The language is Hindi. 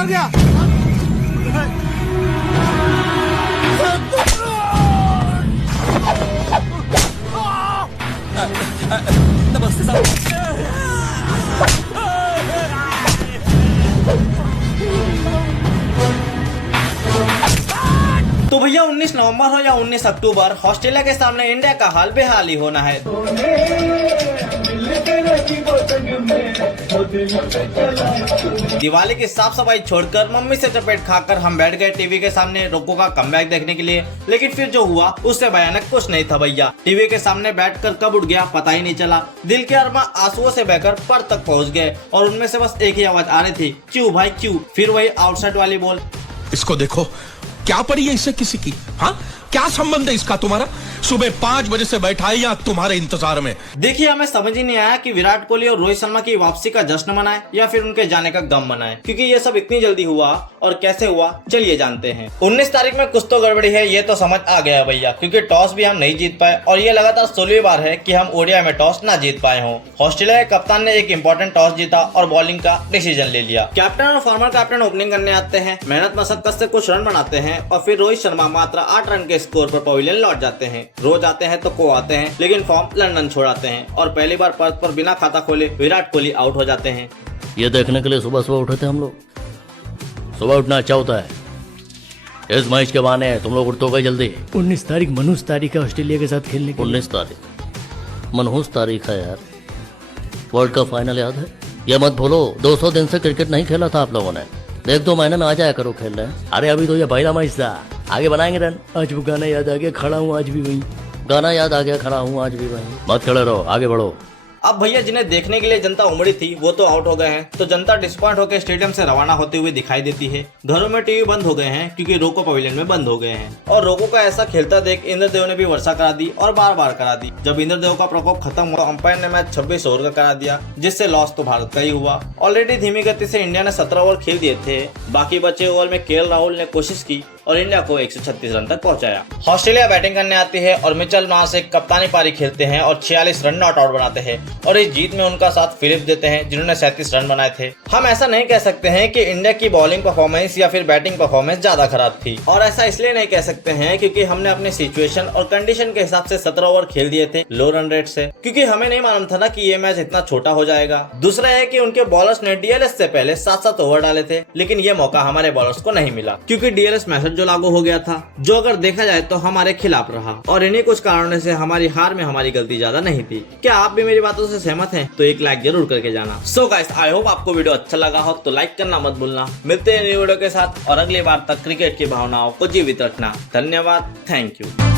उधर गया। नमस्ते साहब। तो भैया 19 नवंबर हो या 19 अक्टूबर, ऑस्ट्रेलिया के सामने इंडिया का हाल बेहाल ही होना है। दिवाली की साफ सफाई छोड़कर मम्मी से चपेट खाकर हम बैठ गए टीवी के सामने रोको का कमबैक देखने के लिए। लेकिन फिर जो हुआ उससे भयानक कुछ नहीं था भैया। टीवी के सामने बैठकर कब उठ गया पता ही नहीं चला। दिल के अरमा आंसुओं से बहकर पर तक पहुंच गए और उनमें से बस एक ही आवाज आ रही थी, क्यों भाई क्यों। फिर वही आउटसाइड वाली बोल, इसको देखो क्या पड़ी है इससे किसी की। हाँ क्या संबंध है इसका तुम्हारा? सुबह 5 बजे से बैठा है या तुम्हारे इंतजार में। देखिए हमें समझ ही नहीं आया कि विराट कोहली और रोहित शर्मा की वापसी का जश्न मनाए या फिर उनके जाने का गम मनाए, क्योंकि ये सब इतनी जल्दी हुआ और कैसे हुआ चलिए जानते हैं। 19 तारीख में कुछ तो गड़बड़ी है ये तो समझ आ गया भैया, क्योंकि टॉस भी हम नहीं जीत पाए और ये लगातार 16वीं बार है कि हम ओडीआई में टॉस ना जीत पाए हों। ऑस्ट्रेलिया के कप्तान ने एक इंपॉर्टेंट टॉस जीता और बॉलिंग का डिसीजन ले लिया। कैप्टन और फॉर्मर कैप्टन ओपनिंग करने आते हैं, मेहनत मशक्कत से कुछ रन बनाते हैं और फिर रोहित शर्मा मात्र 8 रन के स्कोर पर पवेलियन लौट जाते हैं। रोज आते हैं तो को आते हैं, लेकिन फॉर्म लंदन छोड़ाते हैं और पहली बार पर्थ पर बिना खाता खोले विराट कोहली आउट हो जाते हैं। ये देखने के लिए सुबह सुबह उठे थे हम लोग। सुबह उठना अच्छा होता है। इस मैच के बहाने तुम लोग उठते हो गए जल्दी। 19 तारीख मनहूस तारीख है ऑस्ट्रेलिया के साथ खेलने की। 19 तारीख मनहूस तारीख है यार। वर्ल्ड कप फाइनल याद है? ये मत भूलो 200 दिन से क्रिकेट नहीं खेला था आप लोगों ने। 1-2 महीने में आ जाया करो खेलने। अरे अभी तो ये पहला मैच था, आगे बनाएंगे रन। आज वो गाना याद आ गया, खड़ा हूँ आज भी वहीं। गाना याद आ गया, खड़ा हूँ आज भी वहीं। मत खड़े रहो, आगे बढ़ो। अब भैया जिन्हें देखने के लिए जनता उमड़ी थी वो तो आउट हो गए हैं, तो जनता डिसपॉइंट होकर स्टेडियम से रवाना होते हुए दिखाई देती है। घरों में टीवी बंद हो गए हैं क्योंकि रोको पवेलियन में बंद हो गए हैं। और रोको का ऐसा खेलता देख इंद्रदेव ने भी वर्षा करा दी और बार बार करा दी। जब इंद्रदेव का प्रकोप खत्म हुआ, अंपायर ने मैच 26 ओवर का करा दिया, जिससे लॉस तो भारत का ही हुआ। ऑलरेडी धीमी गति से इंडिया ने 17 ओवर खेल दिए थे। बाकी बचे ओवर में केएल राहुल ने कोशिश की और इंडिया को 136 रन तक पहुंचाया। ऑस्ट्रेलिया बैटिंग करने आती है और मिचेल मार्श कप्तानी पारी खेलते हैं और 46 रन नॉट आउट बनाते हैं और इस जीत में उनका साथ फिलिप देते हैं जिन्होंने 37 रन बनाए थे। हम ऐसा नहीं कह सकते हैं कि इंडिया की बॉलिंग परफॉर्मेंस या फिर बैटिंग परफॉर्मेंस ज्यादा खराब थी, और ऐसा इसलिए नहीं कह सकते हैं क्योंकि हमने अपने सिचुएशन और कंडीशन के हिसाब से 17 ओवर खेल दिए थे लो रन रेट से, क्योंकि हमें नहीं मालूम था ना कि ये मैच इतना छोटा हो जाएगा। दूसरा है कि उनके बॉलर्स ने डीएलएस से पहले 7-7 ओवर डाले थे, लेकिन ये मौका हमारे बॉलर्स को नहीं मिला क्योंकि डीएलएस मैसेज जो लागू हो गया था, जो अगर देखा जाए तो हमारे खिलाफ रहा और इन्हीं कुछ कारणों से हमारी हार में हमारी गलती ज्यादा नहीं थी। क्या आप भी मेरी बातों से सहमत हैं? तो एक लाइक जरूर करके जाना। सो गाइस, आई होप आपको वीडियो अच्छा लगा हो तो लाइक करना मत भूलना। मिलते हैं नई वीडियो के साथ और अगली बार तक क्रिकेट की भावनाओं को जीवित रखना। धन्यवाद, थैंक यू।